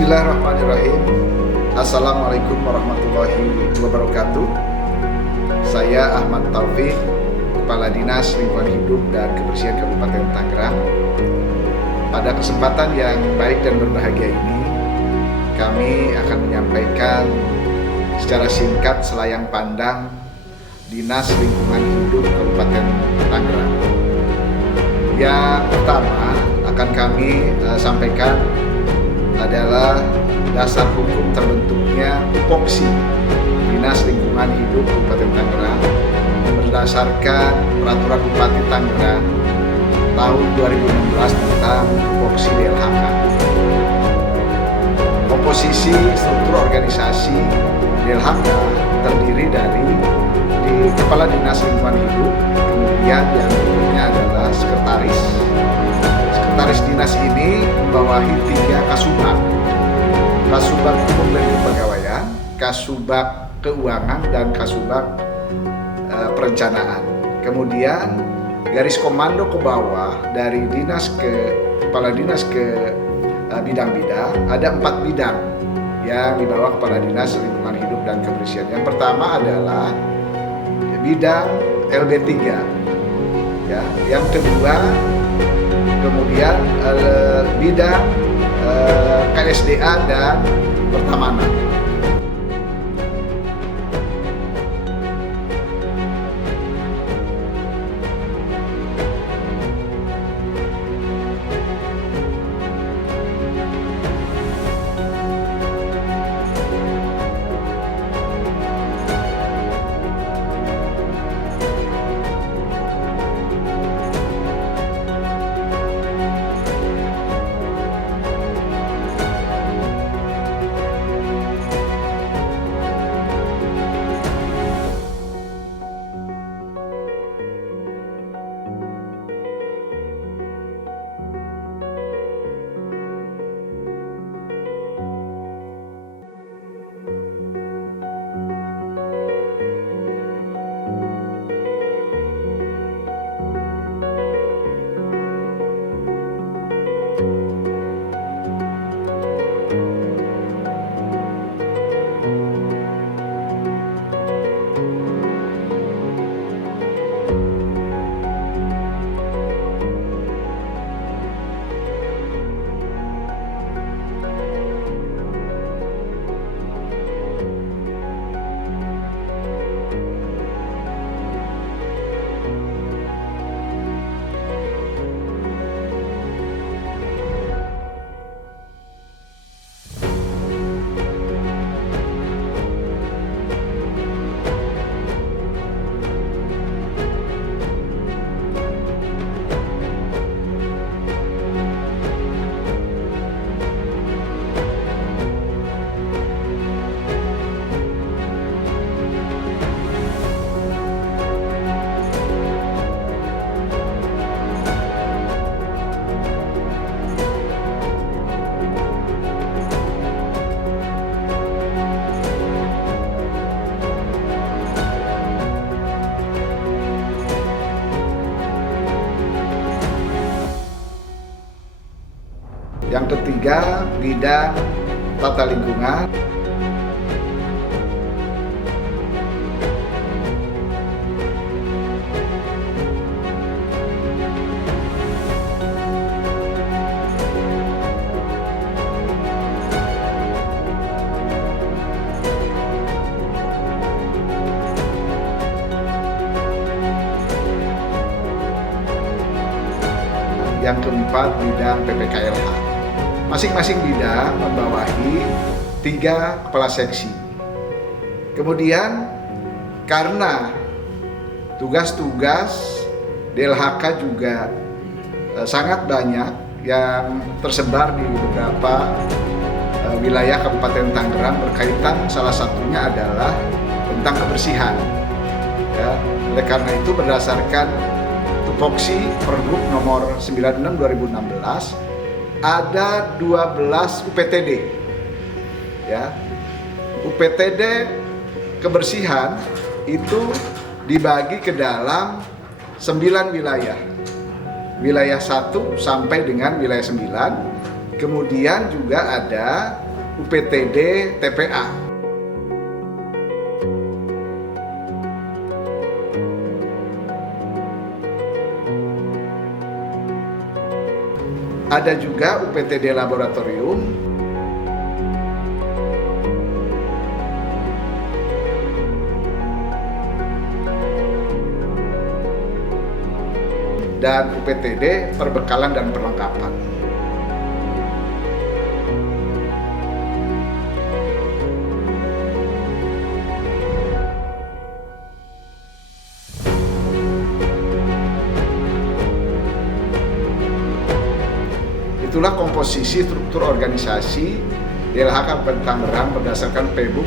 Bismillahirrahmanirrahim. Assalamualaikum warahmatullahi wabarakatuh. Saya Ahmad Taufik, Kepala Dinas Lingkungan Hidup dan Kebersihan Kabupaten Tangerang. Pada kesempatan yang baik dan berbahagia ini, kami akan menyampaikan secara singkat selayang pandang Dinas Lingkungan Hidup Kabupaten Tangerang. Yang pertama akan kami sampaikan adalah dasar hukum terbentuknya tupoksi Dinas Lingkungan Hidup Kabupaten Tangerang berdasarkan Peraturan Bupati Tangerang tahun 2016 tentang tupoksi DLHK. Komposisi struktur organisasi DLHK terdiri dari Kepala Dinas Lingkungan Hidup, kemudian yang berikutnya adalah sekretaris. Sekretaris dinas ini membawahi 3 kasubag. Kasubag Umum dan Kepegawaian, Kasubag Keuangan, dan Kasubag Perencanaan. Kemudian garis komando ke bawah dari dinas ke kepala dinas ke bidang-bidang, ada 4 bidang yang dibawa Kepala Dinas Lingkungan Hidup dan Kebersihan. Yang pertama adalah bidang LB3, ya. Yang kedua kemudian bidang KSDA dan pertamanan. Yang ketiga, bidang tata lingkungan. Yang keempat, bidang PPKLH. Masing-masing bidang membawahi 3 kepala seksi. Kemudian karena tugas-tugas DLHK juga sangat banyak yang tersebar di beberapa wilayah Kabupaten Tangerang berkaitan, salah satunya adalah tentang kebersihan. Ya, oleh karena itu berdasarkan tupoksi Pergub nomor 96 2016 ada 12 UPTD, ya. UPTD kebersihan itu dibagi ke dalam 9 wilayah. Wilayah 1 sampai dengan wilayah 9. Kemudian juga ada UPTD TPA. Ada juga UPTD laboratorium, dan UPTD perbekalan dan perlengkapan. Itulah komposisi struktur organisasi DLH Kabupaten Tangerang berdasarkan Pebuk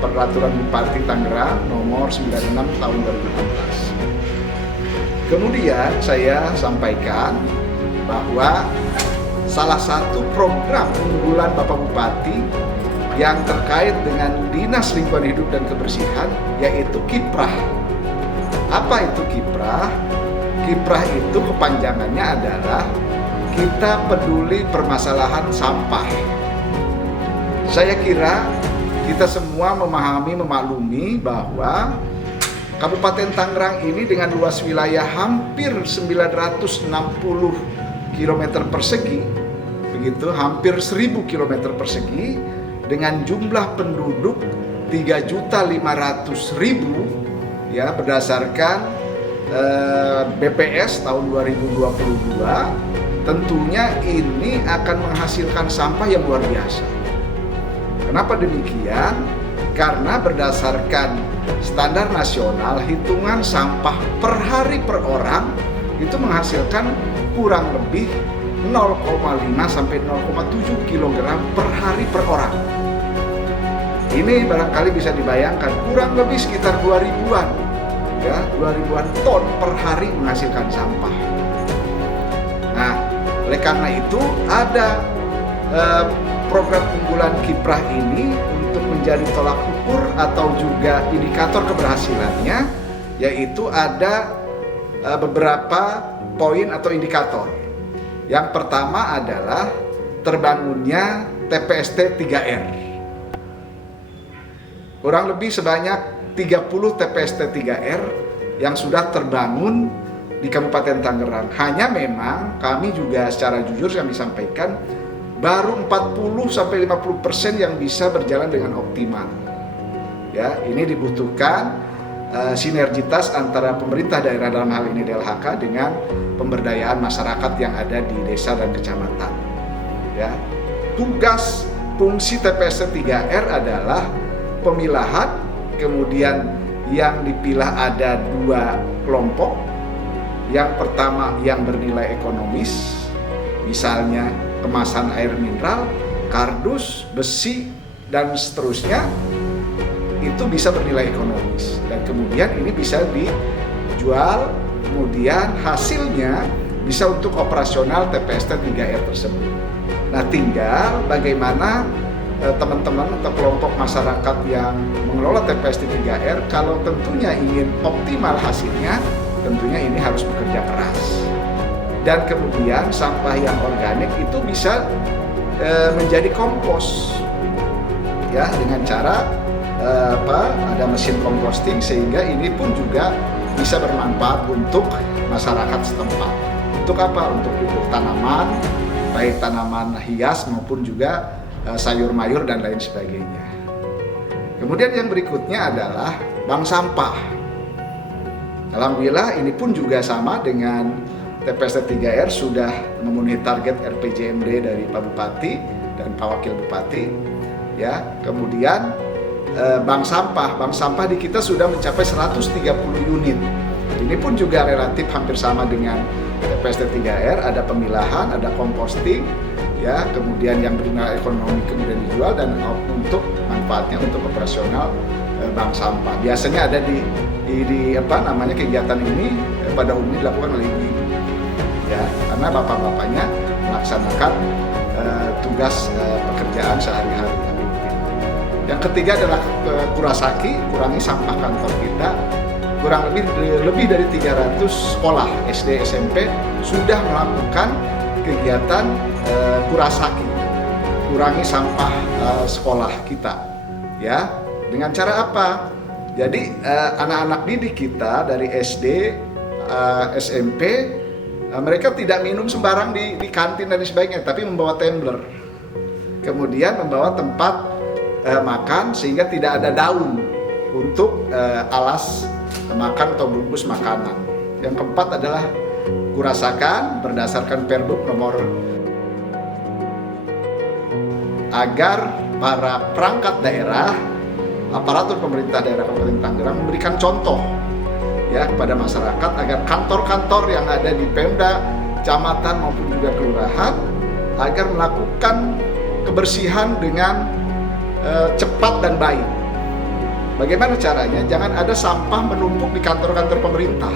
Peraturan Bupati Tangerang nomor 96 tahun 2016. Kemudian saya sampaikan bahwa salah satu program unggulan Bapak Bupati yang terkait dengan Dinas Lingkungan Hidup dan Kebersihan yaitu Kiprah. Apa itu Kiprah? Kiprah itu kepanjangannya adalah Kita Peduli Permasalahan Sampah. Saya kira kita semua memahami, memaklumi bahwa Kabupaten Tangerang ini dengan luas wilayah hampir 960 km persegi, begitu, hampir 1000 km persegi, dengan jumlah penduduk 3.500.000 ya, berdasarkan BPS tahun 2022. Tentunya ini akan menghasilkan sampah yang luar biasa. Kenapa demikian? Karena berdasarkan standar nasional, hitungan sampah per hari per orang itu menghasilkan kurang lebih 0,5 sampai 0,7 kg per hari per orang. Ini barangkali bisa dibayangkan kurang lebih sekitar 2.000-an ya, 2.000-an ton per hari menghasilkan sampah. Nah, oleh karena itu ada program unggulan Kiprah ini untuk menjadi tolak ukur atau juga indikator keberhasilannya, yaitu ada beberapa poin atau indikator. Yang pertama adalah terbangunnya TPST 3R. Kurang lebih sebanyak 30 TPST 3R yang sudah terbangun di Kabupaten Tangerang. Hanya memang kami juga secara jujur kami sampaikan baru 40-50% yang bisa berjalan dengan optimal. Ya, ini dibutuhkan sinergitas antara pemerintah daerah, dalam hal ini DLHK, dengan pemberdayaan masyarakat yang ada di desa dan kecamatan. Ya, tugas fungsi TPST 3R adalah pemilahan, kemudian yang dipilah ada 2 kelompok. Yang pertama yang bernilai ekonomis, misalnya kemasan air mineral, kardus, besi, dan seterusnya, itu bisa bernilai ekonomis. Dan kemudian ini bisa dijual, kemudian hasilnya bisa untuk operasional TPST 3R tersebut. Nah, tinggal bagaimana teman-teman atau kelompok masyarakat yang mengelola TPST 3R, kalau tentunya ingin optimal hasilnya, tentunya ini harus bekerja keras. Dan kemudian sampah yang organik itu bisa menjadi kompos, ya, dengan cara ada mesin composting, sehingga ini pun juga bisa bermanfaat untuk masyarakat setempat. Untuk apa? Untuk pupuk tanaman, baik tanaman hias maupun juga sayur mayur dan lain sebagainya. Kemudian yang berikutnya adalah bank sampah. Alhamdulillah ini pun juga sama dengan TPST 3R, sudah memenuhi target RPJMD dari Pak Bupati dan Pak Wakil Bupati. Ya, kemudian bank sampah di kita sudah mencapai 130 unit. Ini pun juga relatif hampir sama dengan TPST 3R, ada pemilahan, ada composting, ya, kemudian yang bernilai ekonomi kemudian dijual, dan untuk manfaatnya untuk operasional bank sampah. Biasanya ada di kegiatan ini pada umumnya dilakukan oleh ibu-ibu, ya, karena bapak-bapaknya melaksanakan tugas pekerjaan sehari-hari. Yang ketiga adalah Kurasaki, kurangi sampah kantor kita. Kurang lebih dari 300 sekolah SD SMP sudah melakukan kegiatan Kurasaki. kurangi sampah sekolah kita, ya. Dengan cara apa? Jadi anak-anak didik kita dari SD, SMP, mereka tidak minum sembarang di kantin dan sebagainya, tapi membawa tumbler. Kemudian membawa tempat makan sehingga tidak ada daun untuk alas makan atau bungkus makanan. Yang keempat adalah kurasakan berdasarkan Perbuk nomor agar para perangkat daerah, aparatur pemerintah daerah Kabupaten Tangerang memberikan contoh ya kepada masyarakat agar kantor-kantor yang ada di Pemda, kecamatan maupun juga kelurahan agar melakukan kebersihan dengan cepat dan baik. Bagaimana caranya? Jangan ada sampah menumpuk di kantor-kantor pemerintah.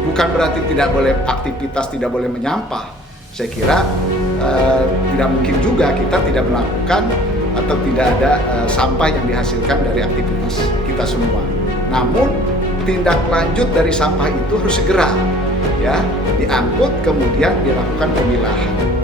Bukan berarti tidak boleh aktivitas, tidak boleh menyampah. Saya kira tidak mungkin juga kita tidak melakukan atau tidak ada sampah yang dihasilkan dari aktivitas kita semua. Namun tindak lanjut dari sampah itu harus segera ya diangkut kemudian dilakukan pemilahan.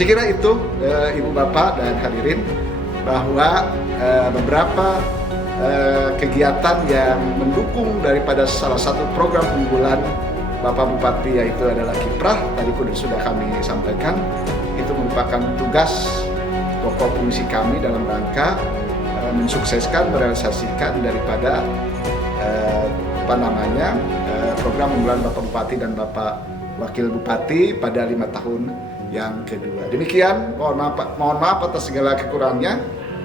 Saya kira itu Ibu Bapak dan hadirin bahwa beberapa kegiatan yang mendukung daripada salah satu program unggulan Bapak Bupati yaitu adalah Kiprah, tadi sudah kami sampaikan, itu merupakan tugas pokok fungsi kami dalam rangka mensukseskan, merealisasikan daripada program unggulan Bapak Bupati dan Bapak Wakil Bupati pada 5 tahun yang kedua. Demikian, mohon maaf atas segala kekurangannya.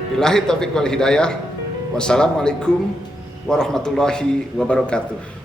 Billahi taufiq wal hidayah. Wassalamualaikum warahmatullahi wabarakatuh.